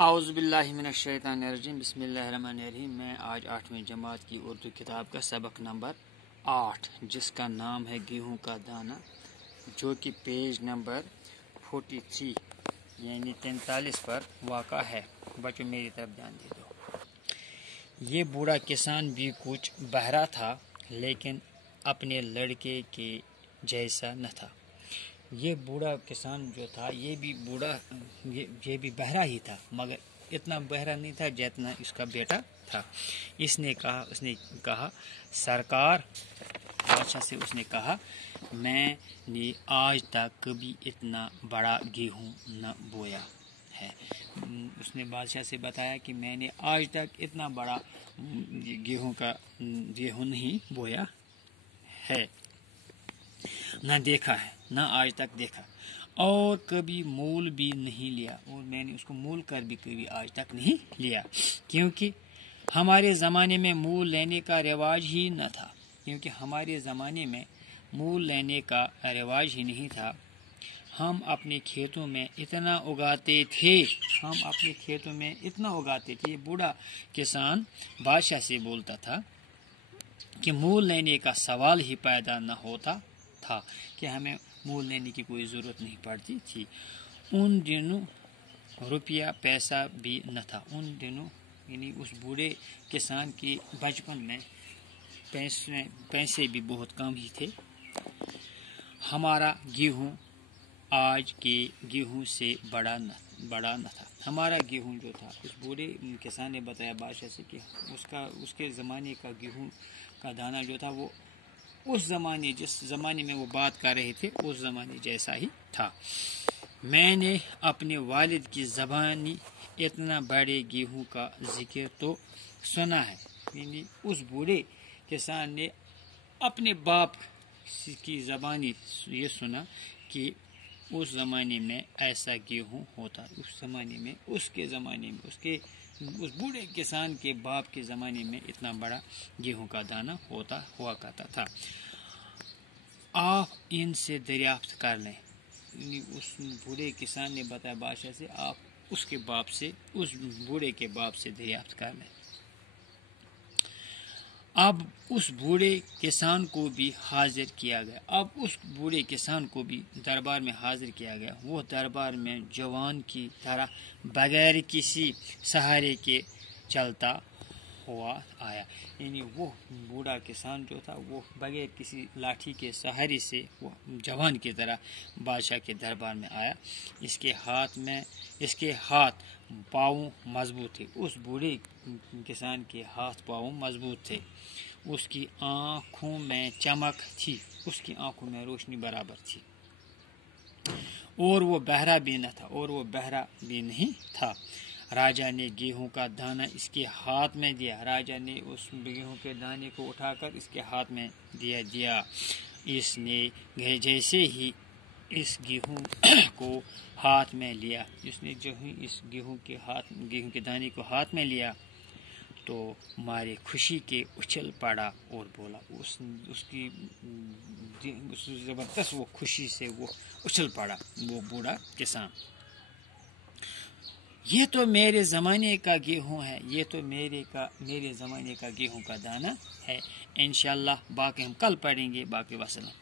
اعوذ باللہ من الشیطان الرجیم بسم اللہ الرحمن الرحیم۔ میں آج 8ویں جماعت کی اردو کتاب کا سبق نمبر 8 جس کا نام ہے گیہوں کا دانہ، جو کہ پیج نمبر 43 یعنی 43 پر واقع ہے۔ بچوں میری طرف دھیان دے دو۔ یہ بوڑھا کسان بھی کچھ بہرا تھا لیکن اپنے لڑکے کے جیسا نہ تھا۔ یہ بوڑھا کسان جو تھا یہ بھی بہرا ہی تھا، مگر اتنا بہرا نہیں تھا جتنا اس کا بیٹا تھا۔ اس نے کہا سرکار، بادشاہ سے اس نے کہا، میں نے آج تک کبھی اتنا بڑا گیہوں نہ بویا ہے۔ اس نے بادشاہ سے بتایا کہ میں نے آج تک اتنا بڑا گیہوں نہیں بویا ہے، نہ دیکھا ہے، نہ آج تک دیکھا، اور کبھی مول بھی نہیں لیا، اور میں نے اس کو مول کر بھی کبھی آج تک نہیں لیا، کیونکہ ہمارے زمانے میں مول لینے کا رواج ہی نہ تھا۔ ہم اپنے کھیتوں میں اتنا اگاتے تھے، یہ بوڑھا کسان بادشاہ سے بولتا تھا کہ مول لینے کا سوال ہی پیدا نہ ہوتا تھا، کہ ہمیں مول لینے کی کوئی ضرورت نہیں پڑتی تھی۔ ان دنوں روپیہ پیسہ بھی نہ تھا، ان دنوں یعنی اس بوڑھے کسان کے بچپن میں پیسے بھی بہت کم ہی تھے۔ ہمارا گیہوں آج کے گیہوں سے بڑا نہ تھا۔ ہمارا گیہوں جو تھا، اس بوڑھے کسان نے بتایا بادشاہ سے کہ اس کے زمانے کا گیہوں کا دانہ جو تھا وہ جس زمانے میں وہ بات کر رہے تھے اس زمانے جیسا ہی تھا۔ میں نے اپنے والد کی زبانی اتنا بڑے گیہوں کا ذکر تو سنا ہے، یعنی اس بوڑھے کسان نے اپنے باپ کی زبانی یہ سنا کہ اس زمانے میں ایسا گیہوں ہوتا، اس بوڑھے کسان کے باپ کے زمانے میں اتنا بڑا گیہوں کا دانہ ہوا کرتا تھا۔ آپ ان سے دریافت کر لیں، یعنی اس بوڑھے کسان نے بتایا بادشاہ سے، آپ اس بوڑھے کے باپ سے دریافت کر لیں۔ اب اس بوڑھے کسان کو بھی دربار میں حاضر کیا گیا۔ وہ دربار میں جوان کی طرح بغیر کسی سہارے کے چلتا ہوا آیا، یعنی وہ بوڑھا کسان جو تھا وہ بغیر کسی لاٹھی کے سہارے سے وہ جوان کی طرح بادشاہ کے دربار میں آیا۔ اس کے ہاتھ پاؤں مضبوط تھے، اس بوڑھے کسان کے ہاتھ پاؤں مضبوط تھے، اس کی آنکھوں میں چمک تھی، اس کی آنکھوں میں روشنی برابر تھی، اور وہ بہرا بھی نہیں تھا۔ راجا نے گیہوں کا دانہ اس کے ہاتھ میں دیا، راجا نے اس گیہوں کے دانے کو اٹھا کر اس کے ہاتھ میں دیا۔ اس نے جیسے ہی اس گیہوں کو ہاتھ میں لیا، اس گیہوں کے دانے کو ہاتھ میں لیا تو مارے خوشی کے اچھل پڑا اور بولا، اس کی زبردست وہ خوشی سے وہ اچھل پڑا وہ بوڑھا کسان۔ یہ تو میرے زمانے کا گیہوں ہے، یہ تو میرے زمانے کا گیہوں کا دانہ ہے۔ انشاءاللہ باقی ہم کل پڑھیں گے۔ باقی وسلام۔